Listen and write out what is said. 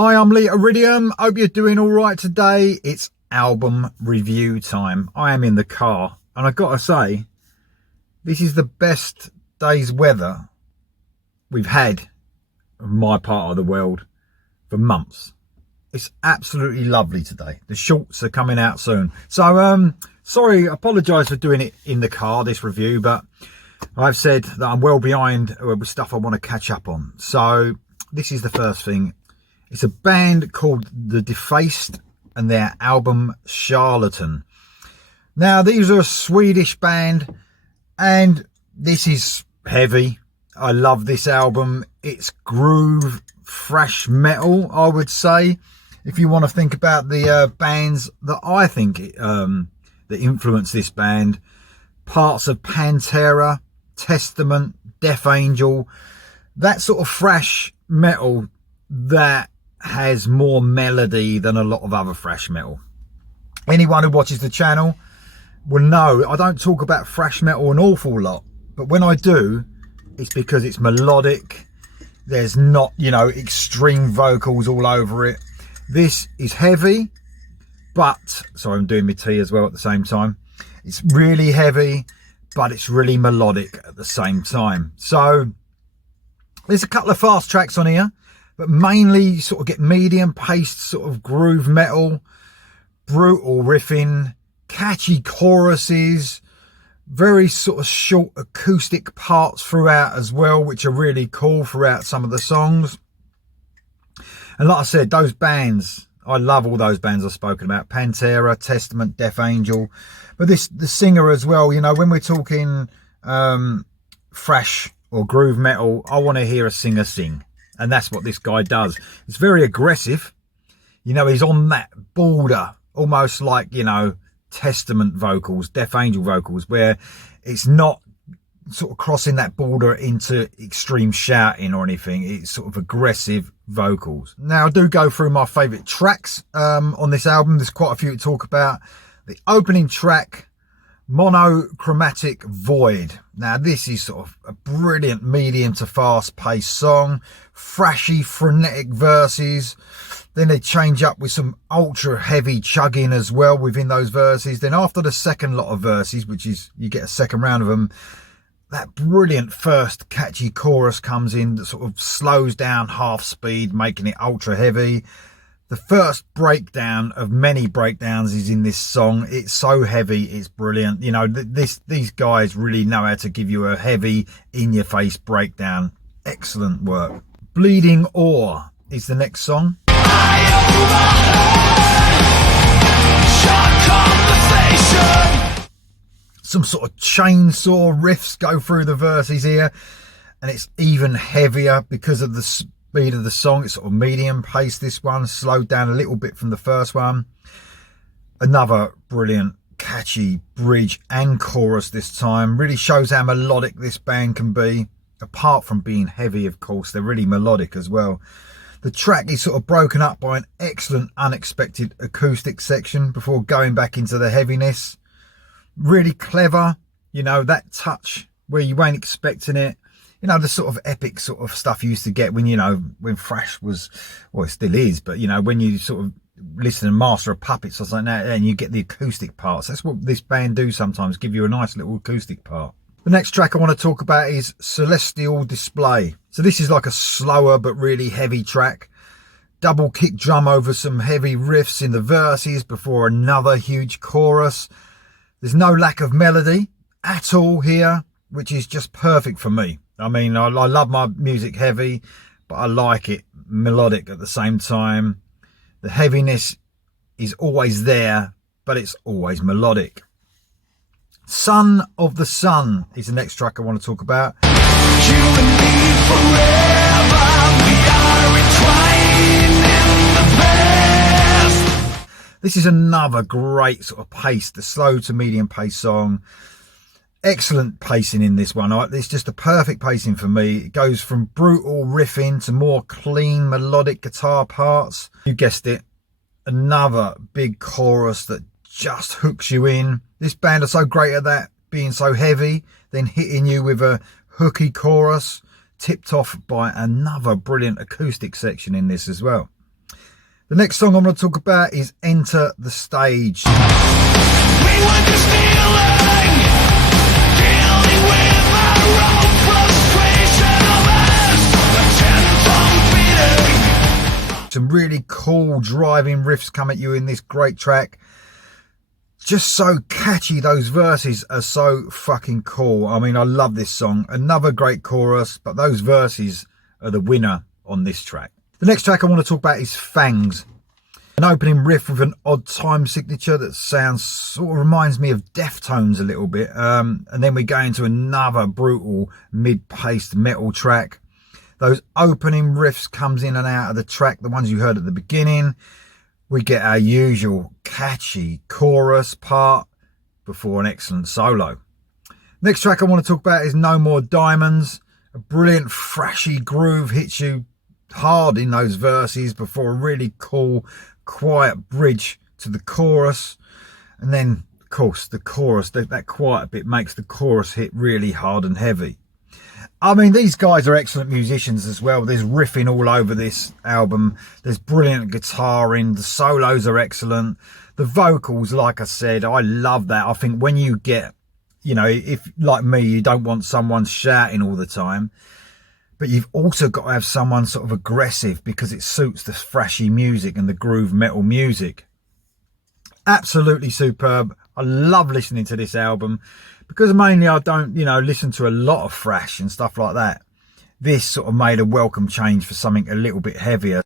Hi, I'm Lee Iridium. Hope you're doing all right today. It's album review time. I am in the car, and I've got to say, this is the best day's weather we've had in my part of the world for months. It's absolutely lovely today. The shorts are coming out soon. So, sorry, I apologise for doing it in the car, this review, but I've said that I'm well behind with stuff I want to catch up on. So, this is the first thing. It's a band called the Defaced and their album Charlatan. Now, these are a Swedish band and this is heavy. I love this album. It's groove, thrash metal, I would say. If you want to think about the bands that I think that influenced this band, parts of Pantera, Testament, Death Angel, that sort of thrash metal that has more melody than a lot of other thrash metal. Anyone who watches the channel will know I don't talk about thrash metal an awful lot, but when I do, it's because it's melodic. There's not, you know, extreme vocals all over it. This is heavy, but sorry, I'm doing my tea as well at the same time. It's really heavy, but it's really melodic at the same time. So there's a couple of fast tracks on here, but mainly you sort of get medium paced sort of groove metal, brutal riffing, catchy choruses, very sort of short acoustic parts throughout as well, which are really cool throughout some of the songs. And like I said, those bands, I love all those bands I've spoken about. Pantera, Testament, Death Angel. But the singer as well, you know, when we're talking thrash or groove metal, I want to hear a singer sing. And that's what this guy does. It's very aggressive. You know, he's on that border, almost like, you know, Testament vocals, Death Angel vocals, where it's not sort of crossing that border into extreme shouting or anything. It's sort of aggressive vocals. Now, I do go through my favourite tracks on this album. There's quite a few to talk about. The opening track, Monochromatic Void. Now, this is sort of a brilliant medium to fast paced song, thrashy, frenetic verses. Then they change up with some ultra heavy chugging as well within those verses. Then after the second lot of verses, which is, you get a second round of them, that brilliant first catchy chorus comes in that sort of slows down half speed, making it ultra heavy. The first breakdown of many breakdowns is in this song. It's so heavy, it's brilliant. You know, these guys really know how to give you a heavy, in-your-face breakdown. Excellent work. Bleeding Ore is the next song. Some sort of chainsaw riffs go through the verses here, and it's even heavier because of the speed of the song. It's sort of medium pace, this one, slowed down a little bit from the first one. Another brilliant catchy bridge and chorus this time. Really shows how melodic this band can be. Apart from being heavy, of course, they're really melodic as well. The track is sort of broken up by an excellent unexpected acoustic section before going back into the heaviness. Really clever, you know, that touch where you weren't expecting it. You know, the sort of epic sort of stuff you used to get when, you know, when thrash was, well, it still is, but, you know, when you sort of listen to Master of Puppets or something like that, and you get the acoustic parts. That's what this band do sometimes, give you a nice little acoustic part. The next track I want to talk about is Celestial Display. So this is like a slower but really heavy track. Double kick drum over some heavy riffs in the verses before another huge chorus. There's no lack of melody at all here, which is just perfect for me. I mean, I love my music heavy, but I like it melodic at the same time. The heaviness is always there, but it's always melodic. Son of the Sun is the next track I want to talk about. You and me forever, we are entwined in the past. This is another great sort of pace, the slow to medium pace song. Excellent pacing in this one. It's just a perfect pacing for me. It goes from brutal riffing to more clean melodic guitar parts. You guessed it, another big chorus that just hooks you in. This band are so great at that, being so heavy, then hitting you with a hooky chorus, tipped off by another brilliant acoustic section in this as well. The next song I'm going to talk about is Enter the Stage. We were just dealing with our own frustration of us, beating. Some really cool driving riffs come at you in this great track. Just so catchy. Those verses are so fucking cool. I mean, I love this song. Another great chorus, but those verses are the winner on this track. The next track I want to talk about is Fangs. An opening riff with an odd time signature that sounds, sort of reminds me of Deftones a little bit. And then we go into another brutal mid-paced metal track. Those opening riffs comes in and out of the track, the ones you heard at the beginning. We get our usual catchy chorus part before an excellent solo. Next track I want to talk about is No More Diamonds. A brilliant thrashy groove hits you hard in those verses before a really cool, quiet bridge to the chorus. And then, of course, the chorus, that quiet bit makes the chorus hit really hard and heavy. I mean, these guys are excellent musicians as well. There's riffing all over this album. There's brilliant guitaring. The solos are excellent. The vocals, like I said, I love that. I think when you get, you know, if like me, you don't want someone shouting all the time, but you've also got to have someone sort of aggressive because it suits the thrashy music and the groove metal music. Absolutely superb. I love listening to this album because mainly I don't, you know, listen to a lot of thrash and stuff like that. This sort of made a welcome change for something a little bit heavier.